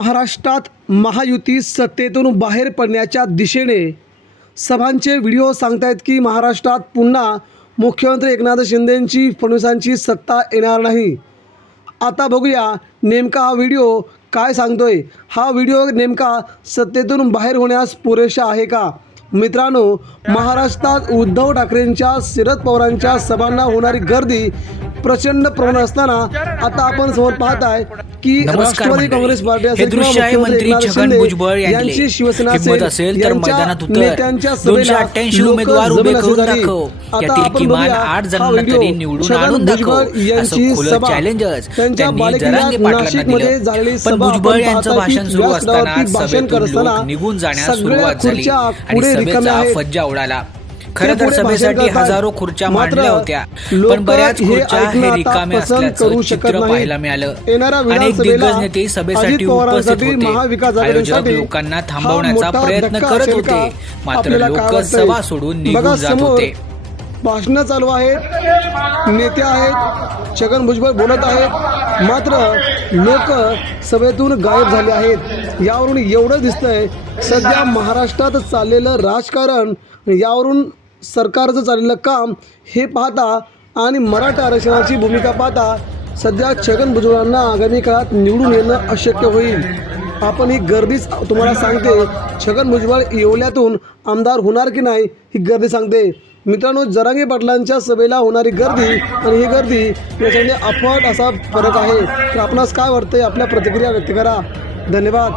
महाराष्ट्रात महायुती सत्तेतून बाहेर पडण्याच्या दिशेने सभांचे व्हिडिओ सांगतायत की महाराष्ट्रात पुन्हा मुख्यमंत्री एकनाथ शिंदेंची फडणवीसांची सत्ता येणार नाही. आता बघूया नेमका हा व्हिडिओ काय सांगतोय. हा व्हिडिओ नेमका सत्तेतून बाहेर होण्यास पुरेशा आहे का? मित्रांनो महाराष्ट्रात उद्धव ठाकरेंच्या शरद पवारांच्या सभांना होणारी गर्दी प्रचंड प्रमाणात असताना आता आपण समोर पाहताय की नमस्कार राष्ट्रवादी. काँग्रेस पार्टी असेल आहे यांचे. शिवसेना असेल तर मैदानात. नेत्यांच्या यांची सभा त्यांच्या त्यांनी बालेकिल्ला जरांगे पाटलांना नाशिकमध्ये दिलं. झालेली पण सभा भुजबळ यांचं पाहता की भाषण सुरू असताना करत निघून जाण्यास सगळ्या सुरुवात झाली खुर्च्या आणि पुढे रिकाम्या सभेचा आहेत फज्जा उडाला खरं तर सभेसाठी. हजारो खुर्च्या मांडल्या होत्या लोकं पण बऱ्याच खुर्च्या हे रिकाम्या असल्याचं चित्र. पाहायला मिळालं अनेक दिग्गज नेते सभेसाठी उपस्थित होते महाविकास आयोजक लोकांना थांबवण्याचा प्रयत्न करत? होते मात्र लोक? सभा सोडून निघून जात होते भाषणं चालू आहेत नेते आहेत छगन भुजबळ बोलत आहेत मात्र लोक सभेतून गायब झाले आहेत यावरून एवढं दिसतंय सध्या महाराष्ट्रात चाललेलं राजकारण यावरून सरकारचं चाललेलं काम हे पाहता आणि मराठा आरक्षणाची भूमिका पाहता सध्या छगन भुजबळांना आगामी काळात निवडून येणं अशक्य होईल. आपण ही गर्दीच तुम्हाला सांगते छगन भुजबळ येवल्यातून आमदार होणार की नाही ही गर्दी सांगते. मित्रांनो जरांगे पाटलांच्या सभेला होणारी गर्दी आणि ही गर्दी याच्यामध्ये अफाट असा फरक आहे. तर आपणास काय वाटतंय? आपल्या प्रतिक्रिया व्यक्त करा. धन्यवाद.